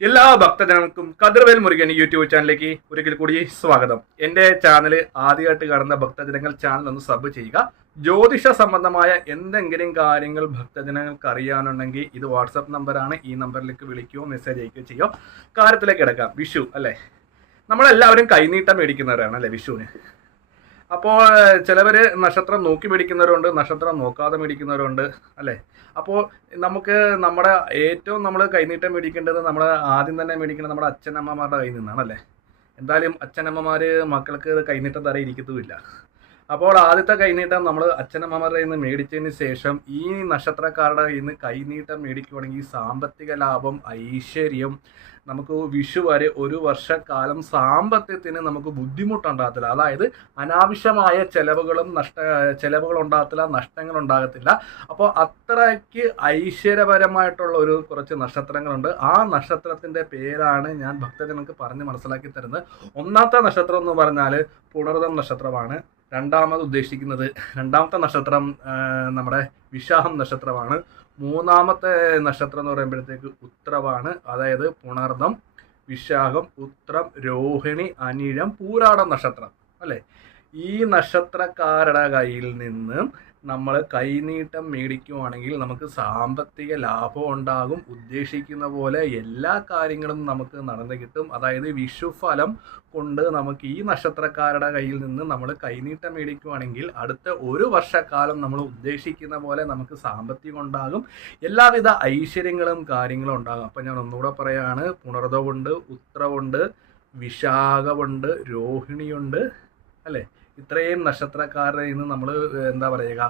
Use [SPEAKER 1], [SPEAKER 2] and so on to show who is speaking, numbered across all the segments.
[SPEAKER 1] എല്ലാ ഭക്തജനങ്ങൾക്കും കതിർവേൽ മുരുകൻ യൂട്യൂബ് ചാനലിലേക്ക് ഒരിക്കൽ കൂടി സ്വാഗതം. എന്റെ ചാനൽ ആദ്യമായിട്ട് കാണുന്ന ഭക്തജനങ്ങൾ ചാനൽ ഒന്ന് സബ് ചെയ്യുക. ജ്യോതിഷ സംബന്ധമായ എന്തെങ്കിലും കാര്യങ്ങൾ ഭക്തജനങ്ങൾക്ക് അറിയാനുണ്ടെങ്കിൽ ഇത് വാട്സപ്പ് നമ്പറാണ്. ഈ നമ്പറിലേക്ക് വിളിക്കുകയോ മെസ്സേജ് അയക്കുകയോ ചെയ്യോ കാര്യത്തിലേക്ക് കിടക്കാം. വിഷു അല്ലേ? നമ്മളെല്ലാവരും കൈനീട്ടം മേടിക്കുന്നവരാണ് അല്ലേ വിഷുവിന്? അപ്പോൾ ചിലവർ നക്ഷത്രം നോക്കി മേടിക്കുന്നവരുണ്ട് നക്ഷത്രം നോക്കാതെ മേടിക്കുന്നവരുണ്ട് അല്ലേ? അപ്പോൾ നമുക്ക് നമ്മുടെ ഏറ്റവും നമ്മൾ കൈനീട്ടം മേടിക്കേണ്ടത് നമ്മൾ ആദ്യം തന്നെ മേടിക്കേണ്ടത് നമ്മുടെ അച്ഛനമ്മമാരുടെ കയ്യിൽ നിന്നാണ് അല്ലേ? എന്തായാലും അച്ഛനമ്മമാർ മക്കൾക്ക് കൈനീട്ടം തര ഇരിക്കത്തുമില്ല. അപ്പോൾ ആദ്യത്തെ കൈനീട്ടം നമ്മൾ അച്ഛനമ്മമാരുടെ നിന്ന് മേടിച്ചതിന് ശേഷം ഈ നക്ഷത്രക്കാരുടെ നിന്ന് കൈനീട്ടം മേടിക്കുവാണെങ്കിൽ സാമ്പത്തിക ലാഭം ഐശ്വര്യം നമുക്ക് വിഷു വരെ ഒരു വർഷക്കാലം സാമ്പത്തികത്തിന് നമുക്ക് ബുദ്ധിമുട്ടുണ്ടാകത്തില്ല. അതായത് അനാവശ്യമായ ചെലവുകളും നഷ്ട ചെലവുകൾ ഉണ്ടാകത്തില്ല നഷ്ടങ്ങൾ ഉണ്ടാകത്തില്ല അപ്പോൾ അത്രയ്ക്ക് ഐശ്വര്യപരമായിട്ടുള്ള ഒരു കുറച്ച് നക്ഷത്രങ്ങളുണ്ട്. ആ നക്ഷത്രത്തിന്റെ പേരാണ് ഞാൻ ഭക്തജനങ്ങൾക്ക് പറഞ്ഞ് മനസ്സിലാക്കി തരുന്നത്. ഒന്നാമത്തെ നക്ഷത്രം എന്ന് പറഞ്ഞാൽ പുണർതം നക്ഷത്രമാണ്. രണ്ടാമത് ഉദ്ദേശിക്കുന്നത് രണ്ടാമത്തെ നക്ഷത്രം നമ്മുടെ വിശാഹം നക്ഷത്രമാണ്. മൂന്നാമത്തെ നക്ഷത്രം എന്ന് പറയുമ്പോഴത്തേക്ക് ഉത്രമാണ് അതായത് പുണർദം വിശാഖം ഉത്രം രോഹിണി അനിഴം പൂരാടം നക്ഷത്രം. അല്ലേ? ഈ നക്ഷത്രക്കാരുടെ കയ്യിൽ നിന്ന് നമ്മൾ കൈനീട്ടം മേടിക്കുവാണെങ്കിൽ നമുക്ക് സാമ്പത്തിക ലാഭം ഉണ്ടാകും. ഉദ്ദേശിക്കുന്ന പോലെ എല്ലാ കാര്യങ്ങളും നമുക്ക് നടന്നു കിട്ടും. അതായത് വിഷുഫലം കൊണ്ട് നമുക്ക് ഈ നക്ഷത്രക്കാരുടെ കയ്യിൽ നിന്ന് നമ്മൾ കൈനീട്ടം മേടിക്കുവാണെങ്കിൽ അടുത്ത ഒരു വർഷക്കാലം നമ്മൾ ഉദ്ദേശിക്കുന്ന പോലെ നമുക്ക് സാമ്പത്തികം ഉണ്ടാകും. എല്ലാവിധ ഐശ്വര്യങ്ങളും കാര്യങ്ങളും ഉണ്ടാകും. അപ്പം ഞാൻ ഒന്നുകൂടെ പറയാണ്. പുണർദവുണ്ട് ഉത്രവുണ്ട് വിശാഖമുണ്ട് രോഹിണിയുണ്ട് അല്ലേ? ഇത്രയും നക്ഷത്രക്കാരുടെ നിന്ന് നമ്മൾ എന്താ പറയുക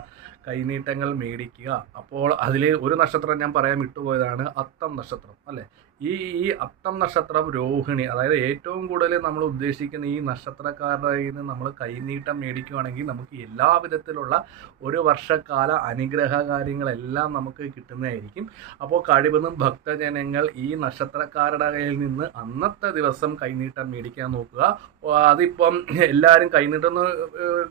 [SPEAKER 1] കൈനീട്ടങ്ങൾ മേടിക്കുക. അപ്പോൾ അതിൽ ഒരു നക്ഷത്രം ഞാൻ പറയാൻ വിട്ടുപോയതാണ് അത്തം നക്ഷത്രം അല്ലേ? ഈ ഈ അത്തം നക്ഷത്രം രോഹിണി അതായത് ഏറ്റവും കൂടുതൽ നമ്മൾ ഉദ്ദേശിക്കുന്ന ഈ നക്ഷത്രക്കാരുടെ നിന്ന് നമ്മൾ കൈനീട്ടം മേടിക്കുകയാണെങ്കിൽ നമുക്ക് എല്ലാ വിധത്തിലുള്ള ഒരു വർഷക്കാല അനുഗ്രഹ കാര്യങ്ങളെല്ലാം നമുക്ക് കിട്ടുന്നതായിരിക്കും. അപ്പോൾ കഴിവതും ഭക്തജനങ്ങൾ ഈ നക്ഷത്രക്കാരുടെ കയ്യിൽ നിന്ന് അന്നത്തെ ദിവസം കൈനീട്ടം മേടിക്കാൻ നോക്കുക. അതിപ്പം എല്ലാവരും കൈനീട്ടം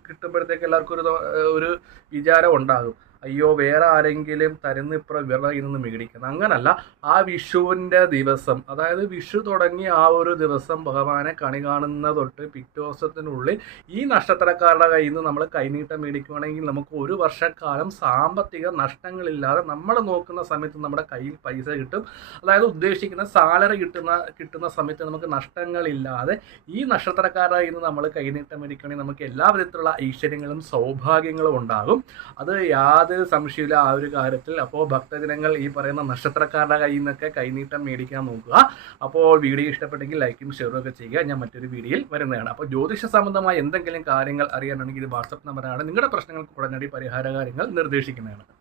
[SPEAKER 1] കിട്ടുമ്പോഴത്തേക്ക് എല്ലാവർക്കും ഒരു ഒരു വിചാരം ഉണ്ടാകും. അയ്യോ വേറെ ആരെങ്കിലും തരുന്ന ഇപ്പുറം ഇവരുടെ കയ്യിൽ നിന്ന് മേടിക്കണം അങ്ങനല്ല. ആ വിഷുവിന്റെ ദിവസം അതായത് വിഷു തുടങ്ങി ആ ഒരു ദിവസം ഭഗവാനെ കണി കാണുന്ന തൊട്ട് പിറ്റേ ദിവസത്തിനുള്ളിൽ ഈ നക്ഷത്രക്കാരുടെ കയ്യിൽ നിന്ന് നമ്മൾ കൈനീട്ടം മേടിക്കുകയാണെങ്കിൽ നമുക്ക് ഒരു വർഷക്കാലം സാമ്പത്തിക നഷ്ടങ്ങളില്ലാതെ നമ്മൾ നോക്കുന്ന സമയത്ത് നമ്മുടെ കയ്യിൽ പൈസ കിട്ടും. അതായത് ഉദ്ദേശിക്കുന്ന സാലറി കിട്ടുന്ന കിട്ടുന്ന സമയത്ത് നമുക്ക് നഷ്ടങ്ങളില്ലാതെ ഈ നക്ഷത്രക്കാരുടെ കയ്യിൽ നിന്ന് നമ്മൾ കൈനീട്ടം മേടിക്കുകയാണെങ്കിൽ നമുക്ക് എല്ലാ വിധത്തിലുള്ള ഐശ്വര്യങ്ങളും സൗഭാഗ്യങ്ങളും ഉണ്ടാകും. അത് യാതൊരു സംശയമില്ല ആ ഒരു കാര്യത്തിൽ അപ്പോൾ ഭക്തജനങ്ങൾ ഈ പറയുന്ന നക്ഷത്രക്കാരുടെ കയ്യിൽ നിന്നൊക്കെ കൈനീട്ടം മേടിക്കാൻ നോക്കുക. അപ്പോൾ വീഡിയോ ഇഷ്ടപ്പെട്ടെങ്കിൽ ലൈക്കും ഷെയറും ഒക്കെ ചെയ്യുക. ഞാൻ മറ്റൊരു വീഡിയോയിൽ വരുന്നതാണ്. അപ്പോൾ ജ്യോതിഷ സംബന്ധമായ എന്തെങ്കിലും കാര്യങ്ങൾ അറിയാനാണെങ്കിൽ ഇത് വാട്സപ്പ് നമ്പറാണ്. നിങ്ങളുടെ പ്രശ്നങ്ങൾക്ക് ഉടനടി പരിഹാര കാര്യങ്ങൾ നിർദ്ദേശിക്കുന്നതാണ്.